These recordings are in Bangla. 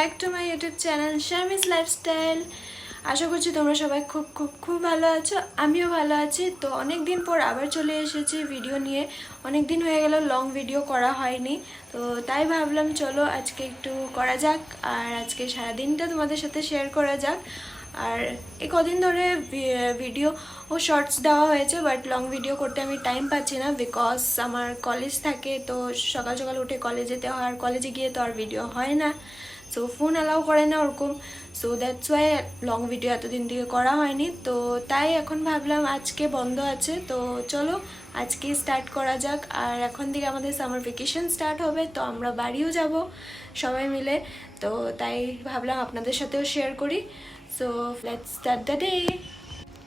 Back to my YouTube channel শামিস লাইফস্টাইল। আশা করছি তোমরা সবাই খুব খুব খুব ভালো আছো, আমিও ভালো আছি। তো অনেক দিন পর আবার চলে এসেছি ভিডিও নিয়ে। অনেক দিন হয়ে গেল লং ভিডিও করা হয়নি, তো তাই ভাবলাম চলো আজকে একটু করা যাক, আর আজকে সারাদিনটা তোমাদের সাথে শেয়ার করা যাক। আর এই কদিন ধরে ভিডিও ও শর্টস দেওয়া হয়েছে, বাট লং ভিডিও করতে আমি টাইম পাচ্ছি না, বিকজ আমার কলেজ থাকে। তো সকাল সকাল উঠে কলেজে যেতে হয়, আর কলেজে গিয়ে তো আর ভিডিও হয় না, সো ফোন অ্যালাউ করে না ওরকম। So that's why long video এতদিন থেকে করা হয়নি। তো তাই এখন ভাবলাম আজকে বন্ধ আছে, তো চলো আজকে স্টার্ট করা যাক। আর এখন থেকে আমাদের সামার ভ্যাকেশন স্টার্ট হবে, তো আমরা বাড়িও যাব সবাই মিলে। তো তাই ভাবলাম আপনাদের সাথেও শেয়ার করি। So let's start the day.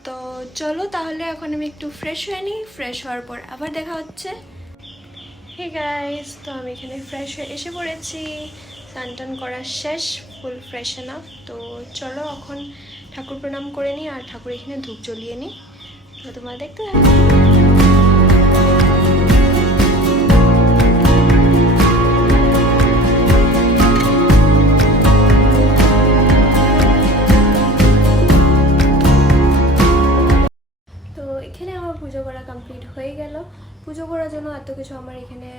তো চলো তাহলে এখন আমি একটু ফ্রেশ হয়ে নিই, ফ্রেশ হওয়ার পর আবার দেখা হচ্ছে। হে গাইস, তো আমি এখানে ফ্রেশ হয়ে এসে পড়েছি, স্নান টান করা শেষ, ফুল ফ্রেশ এনাফ। তো চলো এখন ঠাকুর প্রণাম করে নিই, আর ঠাকুর এখানে ধূপ জ্বলিয়ে নিই। তো তোমরা দেখতে থাকো। তো এখানে আমার পুজো করা কমপ্লিট হয়ে গেল। পুজো করার জন্য এত কিছু আমার এখানে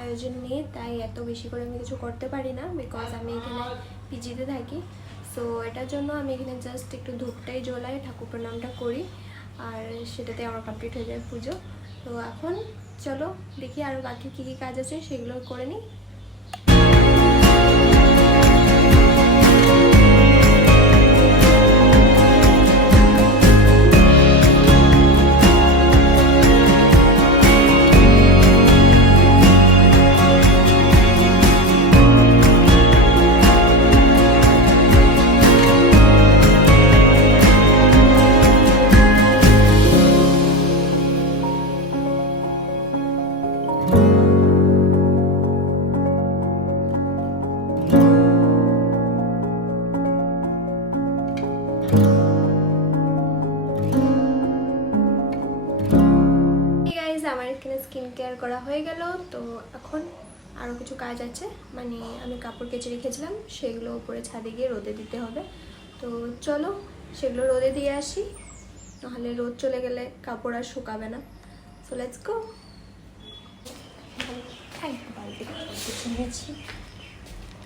আয়োজন নেই, তাই এত বেশি করে আমি কিছু করতে পারি না, বিকজ আমি এখানে পিজিতে থাকি। সো এটার জন্য আমি এখানে জাস্ট একটু ধূপটাই জ্বলাই, ঠাকুর প্রণামটা করি, আর সেটাতে আমার কমপ্লিট হয়ে যায় পুজো। তো এখন চলো দেখি আরও বাকি কী কী কাজ আছে সেগুলো করে নিই। আমার এখানে স্কিন কেয়ার করা হয়ে গেল। তো এখন আরও কিছু কাজ আছে, মানে আমি কাপড় কেচে রেখেছিলাম, সেগুলো উপরে ছাদে গিয়ে রোদে দিতে হবে। তো চলো সেগুলো রোদে দিয়ে আসি, নাহলে রোদ চলে গেলে কাপড় আর শুকাবে না। So let's go. নিয়েছি,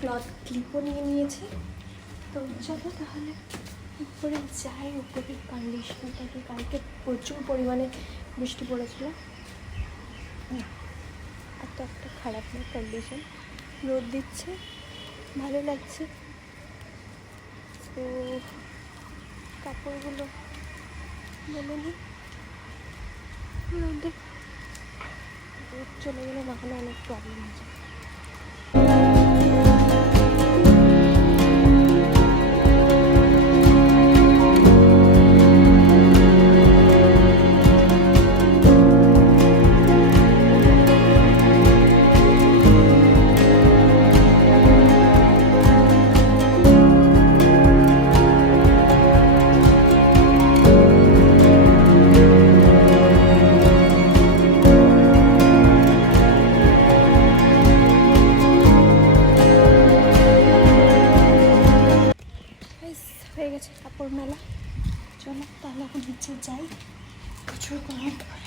ক্লথ ক্লিপও নিয়ে নিয়েছি। তো চলো তাহলে উপরে যাই। উপরের কন্ডিশনটাকে, কালকে প্রচুর পরিমাণে বৃষ্টি পড়েছিল, এত একটা খারাপ না কন্ডিশন, রোদ দিচ্ছে, ভালো লাগছে। তো কাপড়গুলো মেলে নিই রোদে, রোদ চলে গেলে না হলে অনেক প্রবলেম হয়ে যায়। হয়ে গেছে কাপড় মেলা, চলো তাহলে এখন নিচে যাই, প্রচুর গরম পড়ে।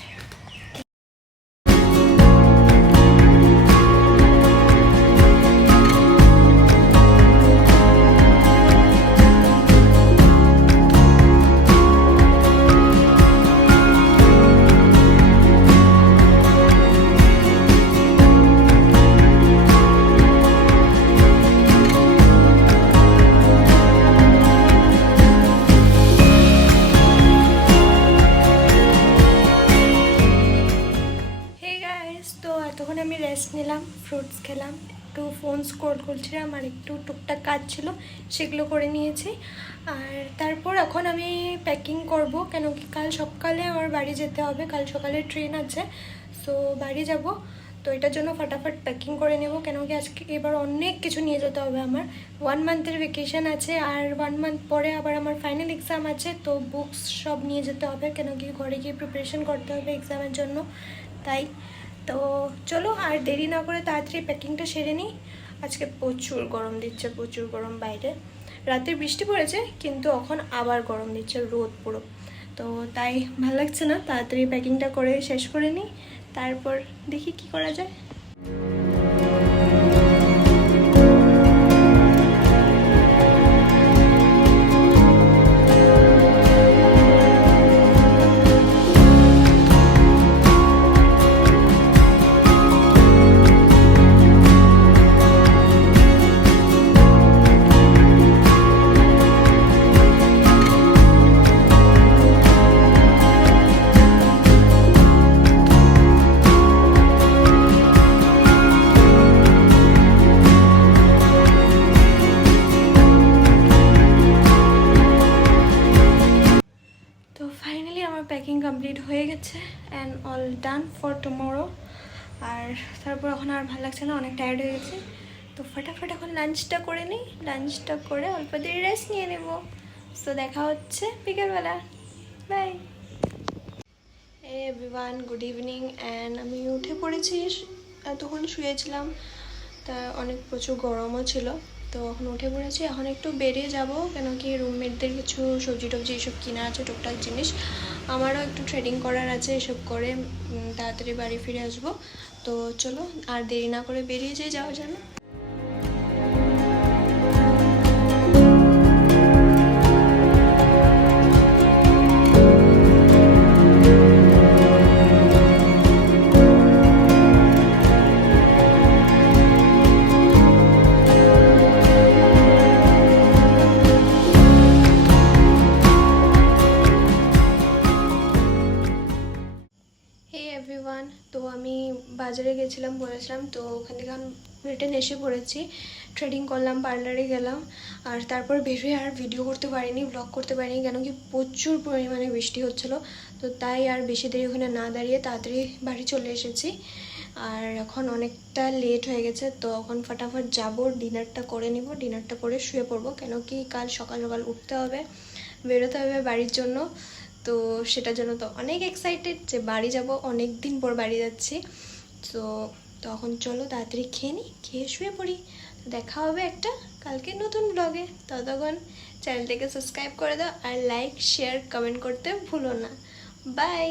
তখন আমি রেস্ট নিলাম, ফ্রুটস খেলাম, একটু ফোন স্ক্রল করছিলাম, আর একটু টুকটাক কাজ ছিল সেগুলো করে নিয়েছি। আর তারপর এখন আমি প্যাকিং করব, কেন কি কাল সকালে আমার বাড়ি যেতে হবে, কাল সকালে ট্রেন আছে, সো বাড়ি যাব। তো এটার জন্য ফটাফট প্যাকিং করে নেব, কেন কি আজকে এবার অনেক কিছু নিয়ে যেতে হবে। আমার 1 মান্থের ভ্যাকেশন আছে, আর 1 মান্থ পরে আবার আমার ফাইনাল এক্সাম আছে। তো বুকস সব নিয়ে যেতে হবে, কেন কি ঘরে গিয়ে প্রিপারেশন করতে হবে এক্সামের জন্য। তাই তো চলো আর দেরি না করে তাড়াতাড়ি প্যাকিংটা সেরে নিই, আজকে প্রচুর গরম দিচ্ছে, প্রচুর গরম বাইরে। রাতে বৃষ্টি পড়েছে কিন্তু এখন আবার গরম দিচ্ছে, রোদ পুরো। তো তাই ভালো লাগছে না, তাড়াতাড়ি প্যাকিংটা করে শেষ করে নিই, তারপর দেখি কি করা যায়। তো ফাইনালি আমার প্যাকিং কমপ্লিট হয়ে গেছে and all done for tomorrow. আর তারপর এখন আর ভালো লাগছে না, অনেক টায়ার্ড হয়ে গেছে। তো ফটাফট এখন লাঞ্চটা করে নিই, লাঞ্চটা করে অল্প দেরি রেস্ট নিয়ে নেব। তো দেখা হচ্ছে বিকেলবেলা, bye. Everyone, good evening. And আমি উঠে পড়েছি, এতক্ষণ শুয়েছিলাম, তা অনেক প্রচুর গরমও ছিল। তো এখন উঠে পড়েছি, এখন একটু বেরিয়ে যাব, কেন কি রুমমেটদের কিছু সবজি টবজি এসব কেনা আছে, টুকটাক জিনিস। আমারও একটু ট্রেডিং করার আছে, এসব করে তাড়াতাড়ি বাড়ি ফিরে আসবো। তো চলো আর দেরি না করে বেরিয়ে যাওয়ার জন্য। এভরিওয়ান, তো আমি বাজারে গেছিলাম বলেছিলাম, তো ওখান থেকে আমি রিটার্ন এসে পড়েছি। ট্রেডিং করলাম, পার্লারে গেলাম, আর তারপর বের হয়ে আর ভিডিও করতে পারিনি, ব্লগ করতে পারিনি, কেন কি প্রচুর পরিমাণে বৃষ্টি হচ্ছিলো। তো তাই আর বেশি দেরি ওখানে না দাঁড়িয়ে তাড়াতাড়ি বাড়ি চলে এসেছি। আর এখন অনেকটা লেট হয়ে গেছে, তো এখন ফটাফট যাব, ডিনারটা করে নিব, ডিনারটা করে শুয়ে পড়বো, কেন কি কাল সকাল সকাল উঠতে হবে, বেরোতে হবে বাড়ির জন্য। তো সেটার জন্য তো অনেক এক্সাইটেড যে বাড়ি যাব, অনেক দিন পর বাড়ি যাচ্ছি। তো তখন চলো তাড়াতাড়ি খেয়ে নিই, খেয়ে শুয়ে পড়ি। দেখা হবে একটা কালকে নতুন ব্লগে। ততক্ষণ চ্যানেলটাকে সাবস্ক্রাইব করে দাও, আর লাইক শেয়ার কমেন্ট করতে ভুলো না। বাই।